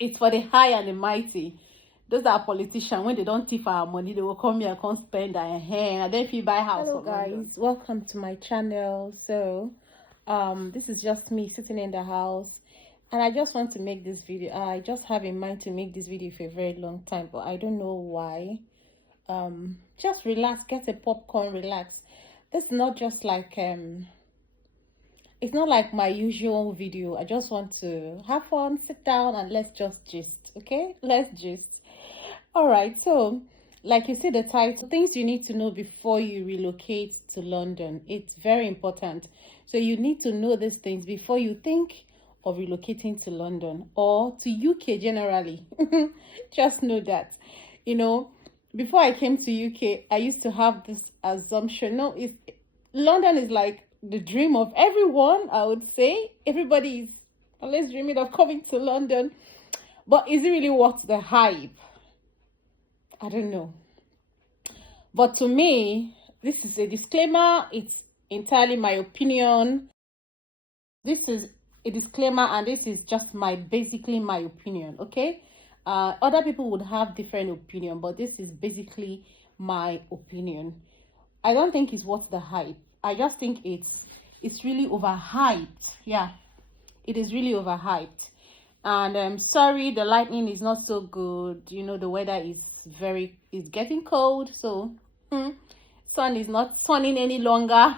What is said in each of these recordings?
it's for the high and the mighty. Those are politicians. When they don't thief our money, they will come here and come spend our hand. And then if you buy house. Hello guys, welcome to my channel. So this is just me sitting in the house, and I just want to make this video. I just have in mind to make this video for a very long time, but I don't know why. Just relax, get a popcorn, relax. This is not just like it's not like my usual video. I just want to have fun, sit down, and let's just gist. Okay, let's gist. All right, so like you see the title, things you need to know before you relocate to London. It's very important. So you need to know these things before you think of relocating to London or to UK generally. Just know that. You know, before I came to UK, I used to have this assumption. No, if London is like the dream of everyone, I would say. Everybody is always dreaming of coming to London. But is it really worth the hype? I don't know. But to me, this is a disclaimer. It's entirely my opinion. This is a disclaimer, and this is just basically my opinion, okay? Other people would have different opinion, but this is basically my opinion. I don't think it's worth the hype. I just think it's really overhyped. Yeah, it is really overhyped. And sorry, the lighting is not so good. You know, the weather is getting cold, so sun is not sunning any longer.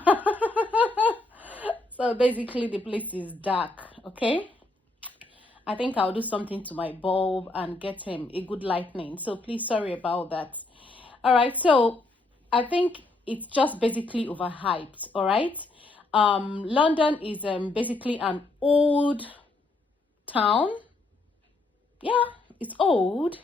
So basically the place is dark. Okay, I think I'll do something to my bulb and get him a good lightning, so please sorry about that. All right, so I think it's just basically overhyped. All right, London is basically an old town. Yeah, it's old.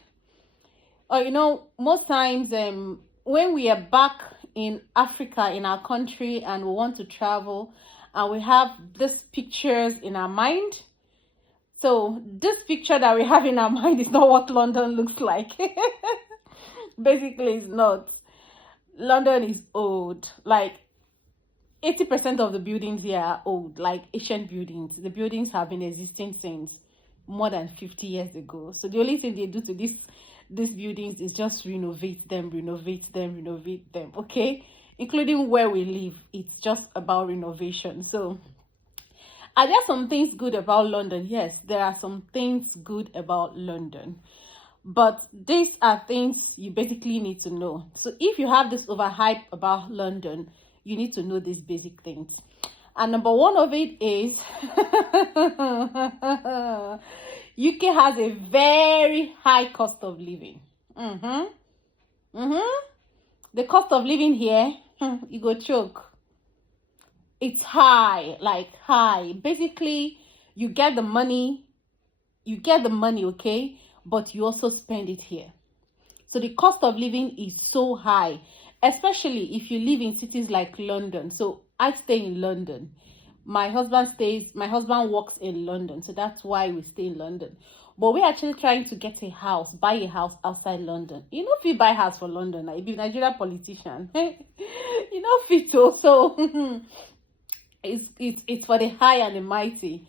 You know, most times when we are back in Africa, in our country, and we want to travel, and we have these pictures in our mind. So this picture that we have in our mind is not what London looks like. Basically, it's not. London is old. Like 80% of the buildings here are old, like ancient buildings. The buildings have been existing since more than 50 years ago. So the only thing they do to these buildings is just renovate them, okay? Including where we live, it's just about renovation. So are there some things good about London? Yes, there are some things good about London. But these are things you basically need to know. So if you have this overhype about London, you need to know these basic things. And number one of it is UK has a very high cost of living. The cost of living here, you go choke. It's high, like high. Basically, you get the money, okay, but you also spend it here. So the cost of living is so high, especially if you live in cities like London. So I stay in London. My husband works in London, so that's why we stay in London. But we're actually trying to get a house, buy a house outside London. You know, if you buy a house for London, if you're a Nigerian politician, you know, fit also. It's for the high and the mighty.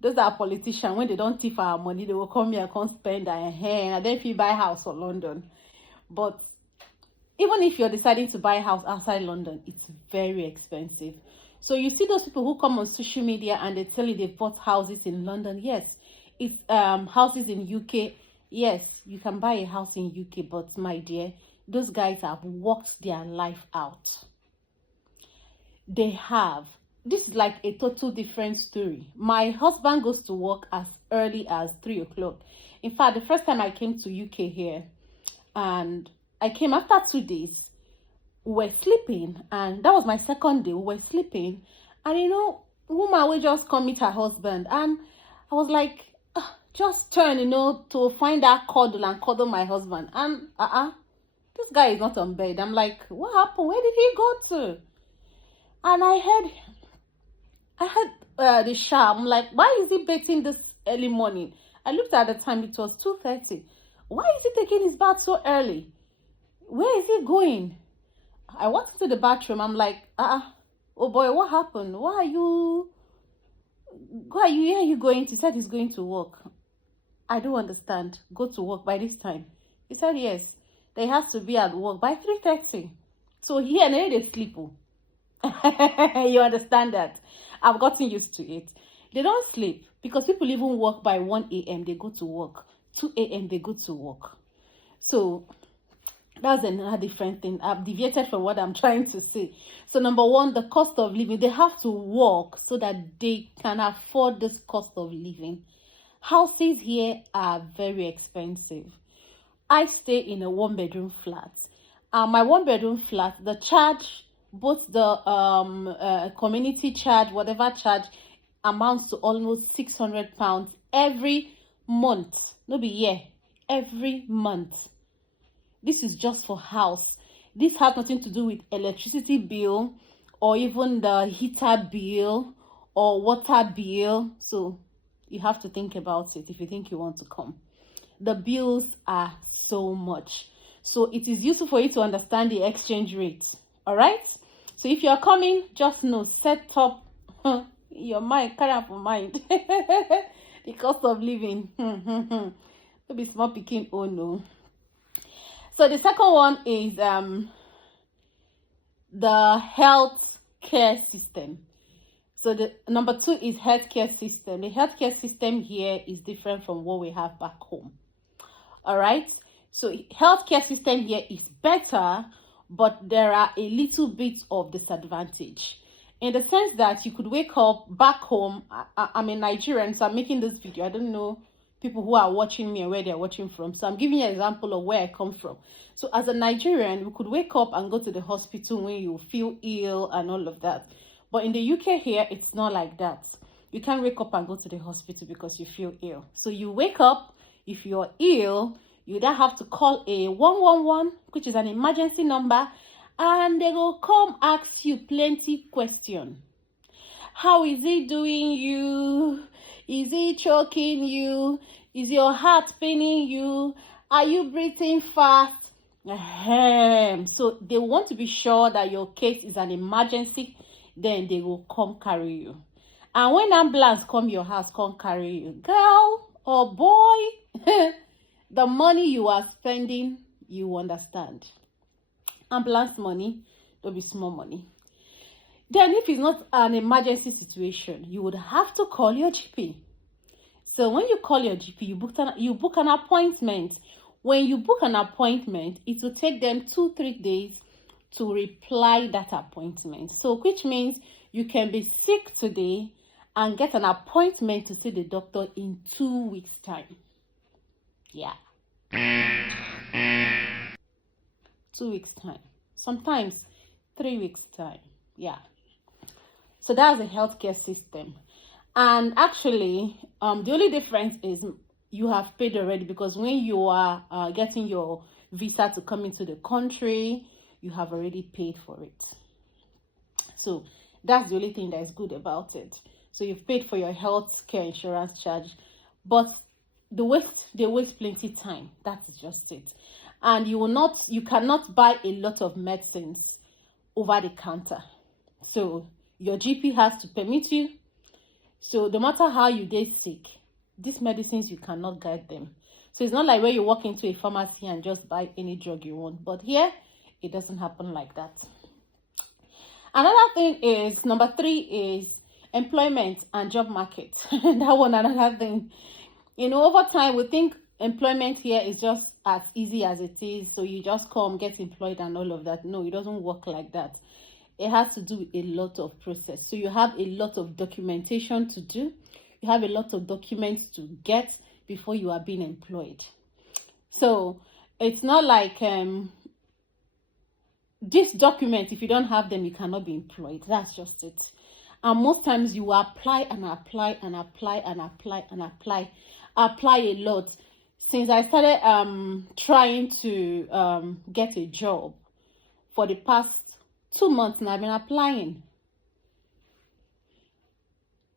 Those are politicians. When they don't thief our money, they will come here and come spend our hand. And then if you buy a house for London. But even if you're deciding to buy a house outside London, it's very expensive. So you see those people who come on social media and they tell you they bought houses in London. Yes, it's houses in UK. Yes, you can buy a house in UK, but my dear, those guys have worked their life out. They have. This is like a total different story. My husband goes to work as early as 3 o'clock. In fact, the first time I came to UK here, and I came after 2 days, we were sleeping, and that was my second day. We were sleeping, and you know, woman will just come meet her husband, and I was like, just turn, you know, to find that cuddle and cuddle my husband, and this guy is not on bed. I'm like, what happened? Where did he go to? And I heard the shower. I'm like, why is he bathing this early morning? I looked at the time, it was 2:30. Why is he taking his bath so early? Where is he going? I walked to the bathroom. I'm like, oh boy, what happened? Where are you going? He said he's going to work. I don't understand. Go to work by this time. He said, yes. They have to be at work by 3:30. So here, now they sleep. You understand that? I've gotten used to it. They don't sleep because people even work by 1 a.m. They go to work. 2 a.m. they go to work. So that's another different thing. I've deviated from what I'm trying to say. So number one, the cost of living. They have to work so that they can afford this cost of living. Houses here are very expensive. I stay in a 1-bedroom flat. My 1-bedroom flat, the charge, both the community charge, whatever charge, amounts to almost £600 every month. No be year, every month. This is just for house. This has nothing to do with electricity bill or even the heater bill or water bill. So you have to think about it if you think you want to come. The bills are so much. So it is useful for you to understand the exchange rate. All right? So if you're coming, just know, set up your mind, carry up your mind. The cost of living. It'll be small picking. Oh no. So the second one is the health care system. So the number 2 is healthcare system. The healthcare system here is different from what we have back home. All right. So healthcare system here is better, but there are a little bit of disadvantage in the sense that you could wake up back home. I'm a Nigerian, so I'm making this video. I don't know people who are watching me and where they're watching from. So I'm giving you an example of where I come from. So as a Nigerian, we could wake up and go to the hospital when you feel ill and all of that. But in the UK here, it's not like that. You can't wake up and go to the hospital because you feel ill. So you wake up, if you're ill, you then have to call a 111, which is an emergency number, and they will come ask you plenty questions. How is it doing you? Is it choking you? Is your heart paining you? Are you breathing fast? So they want to be sure that your case is an emergency. Then they will come carry you. And when ambulance come your house, come carry you. Girl or boy, the money you are spending, you understand. Ambulance money, don't be small money. Then if it's not an emergency situation, you would have to call your GP. So when you call your GP, you book an appointment. When you book an appointment, it will take them 2-3 days to reply that appointment. So which means you can be sick today and get an appointment to see the doctor in 2 weeks' time. Yeah. 2 weeks' time. Sometimes 3 weeks' time. Yeah. So that's the healthcare system. And actually, the only difference is you have paid already, because when you are getting your visa to come into the country, you have already paid for it. So that's the only thing that is good about it. So you've paid for your health care insurance charge, but they waste plenty time. That is just it. And you cannot buy a lot of medicines over the counter. So your GP has to permit you. So no matter how you get sick, these medicines, you cannot get them. So it's not like where you walk into a pharmacy and just buy any drug you want. But here, it doesn't happen like that. Another thing is, number 3 is employment and job market. That one, another thing. Over time, we think employment here is just as easy as it is. So you just come, get employed and all of that. No, it doesn't work like that. It has to do with a lot of process. So you have a lot of documentation to do. You have a lot of documents to get before you are being employed. So it's not like these documents, if you don't have them, you cannot be employed. That's just it. And most times you apply and apply and apply and apply and apply a lot. Since I started trying to get a job for the past 2 months now, I've been applying.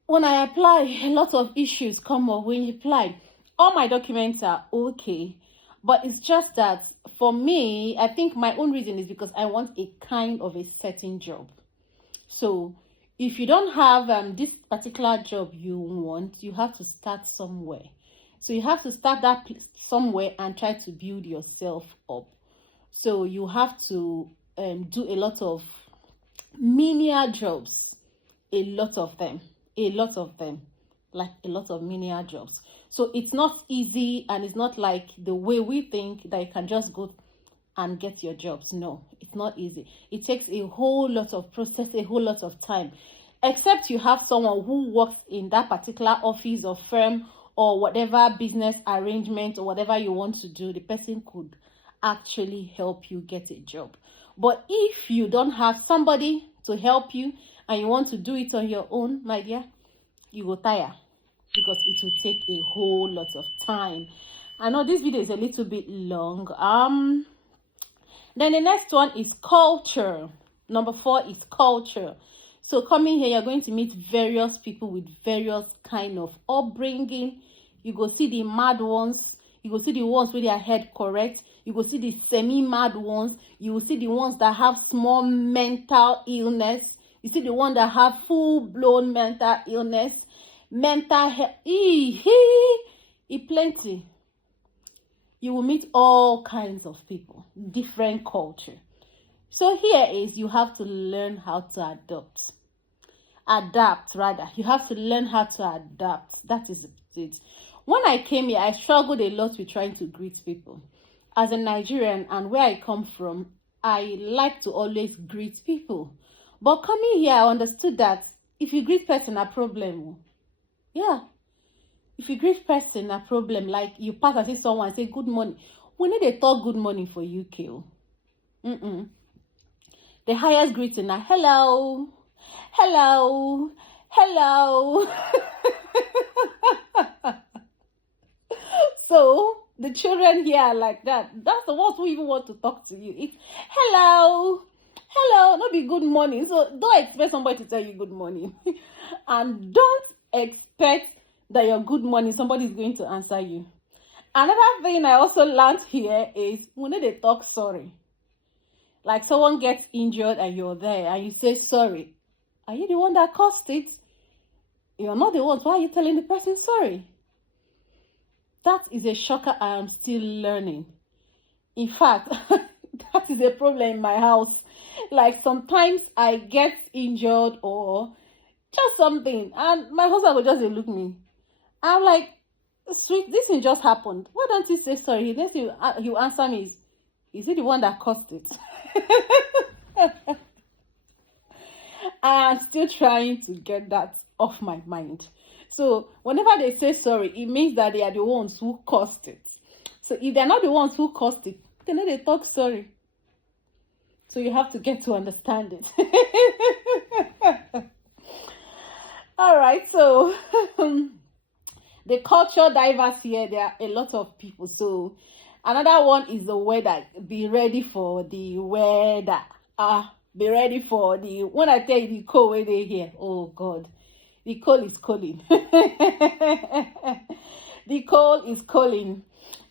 When I apply, a lot of issues come up when you apply. All my documents are okay, but it's just that for me, I think my own reason is because I want a kind of a certain job. So if you don't have this particular job you want, you have to start somewhere. So you have to start that somewhere and try to build yourself up. So you have to do a lot of menial jobs, a lot of them, like a lot of menial jobs. So it's not easy, and it's not like the way we think that you can just go and get your jobs. No, it's not easy. It takes a whole lot of process, a whole lot of time, except you have someone who works in that particular office or firm or whatever business arrangement or whatever you want to do. The person could actually help you get a job. But if you don't have somebody to help you and you want to do it on your own, my dear, you will tire, because it will take a whole lot of time. I know this video is a little bit long. Then the next one is culture. Number 4 is culture. So coming here, you're going to meet various people with various kind of upbringing. You go see the mad ones. You go see the ones with their head correct. You go see the semi-mad ones. You will see the ones that have small mental illness. You see the ones that have full-blown mental illness. Mental health. Plenty. You will meet all kinds of people, different culture. So here is, you have to learn how to adapt. You have to learn how to adapt. That is it. When I came here, I struggled a lot with trying to greet people. As a Nigerian, and where I come from, I like to always greet people. But coming here, I understood that if you greet person, a problem. Yeah. If you greet person, a problem. Like you pass and see someone and say good morning. We need a talk good morning for UK. The highest greeting are hello, hello, hello. So the children here are like that. That's the ones who even want to talk to you. It's hello, hello, not be good morning. So don't expect somebody to tell you good morning. And don't expect that your good morning, somebody is going to answer you. Another thing I also learned here is we need to talk sorry. Like someone gets injured and you're there and you say sorry. Are you the one that caused it? You're not the one. Why are you telling the person sorry? That is a shocker I am still learning. In fact, that is a problem in my house. Like sometimes I get injured or just something, and my husband will just look at me. I'm like, sweet, this thing just happened. Why don't you say sorry? Then he'll answer me, is he the one that caused it? I'm still trying to get that off my mind. So whenever they say sorry, it means that they are the ones who caused it. So if they're not the ones who caused it, then they talk sorry. So you have to get to understand it. All right, so the culture diverse here, there are a lot of people. So another one is the weather. Be ready for the weather. Be ready for the, when I tell you the cold weather here, oh God, the cold is calling. The cold is calling.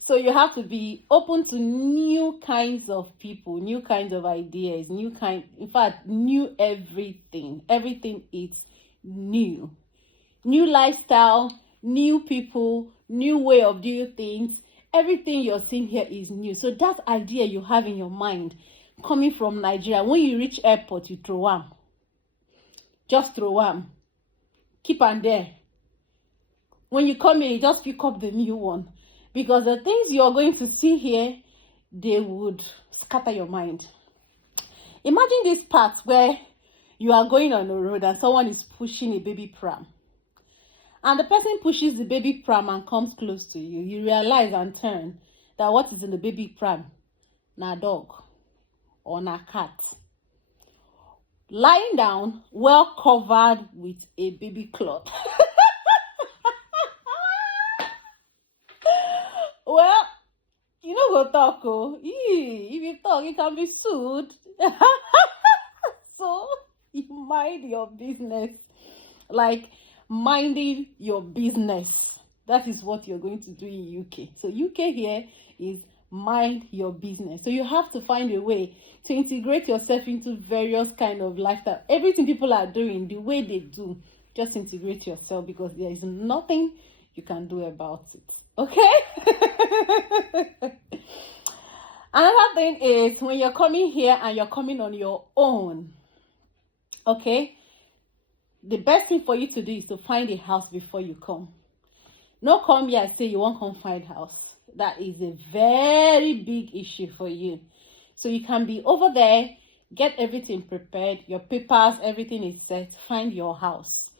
So you have to be open to new kinds of people, new kinds of ideas, in fact, new everything. Everything is new. New lifestyle, new people, new way of doing things. Everything you're seeing here is new. So that idea you have in your mind coming from Nigeria, when you reach airport, you throw one. Just throw one. Keep on there. When you come in, you just pick up the new one. Because the things you're going to see here, they would scatter your mind. Imagine this part where you are going on the road and someone is pushing a baby pram. And the person pushes the baby pram and comes close to you. You realize and turn that what is in the baby pram? Na dog or na cat. Lying down, well covered with a baby cloth. Well, you know go talk, oh. If you talk, you can be sued. So you mind your business. Like minding your business. That is what you're going to do in UK. So UK here is mind your business. So you have to find a way to integrate yourself into various kind of lifestyle. Everything people are doing, the way they do, just integrate yourself, because there is nothing you can do about it. Okay. Another thing is when you're coming here and you're coming on your own, okay, the best thing for you to do is to find a house before you come. No come here and say you won't come find house. That is a very big issue for you. So you can be over there, get everything prepared, your papers, everything is set, find your house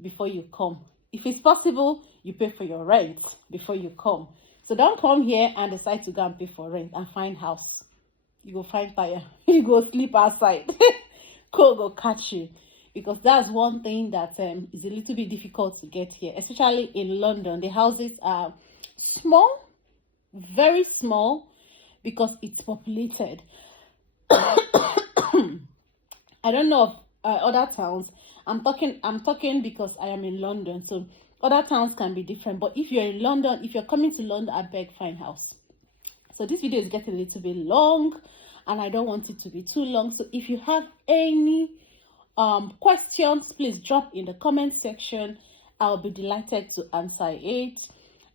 before you come. If it's possible, you pay for your rent before you come. So don't come here and decide to go and pay for rent and find house. You go find fire. You go sleep outside. Cold go catch you. Because that's one thing that is a little bit difficult to get here, especially in London. The houses are small, very small, because it's populated. I don't know of other towns. I'm talking because I am in London, so other towns can be different. But if you're in London, if you're coming to London, I beg, find house. So this video is getting a little bit long, and I don't want it to be too long. So if you have any questions, please drop in the comment section. I'll be delighted to answer it.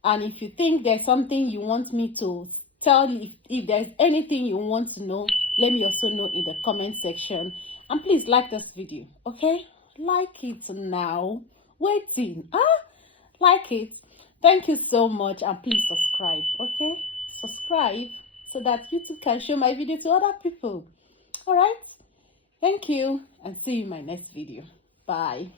And if you think there's something you want me to tell you, if there's anything you want to know, let me also know in the comment section. And please like this video, okay? Like it now. Waiting. Like it. Thank you so much, and please subscribe, okay? Subscribe so that YouTube can show my video to other people. All right? Thank you, and see you in my next video. Bye.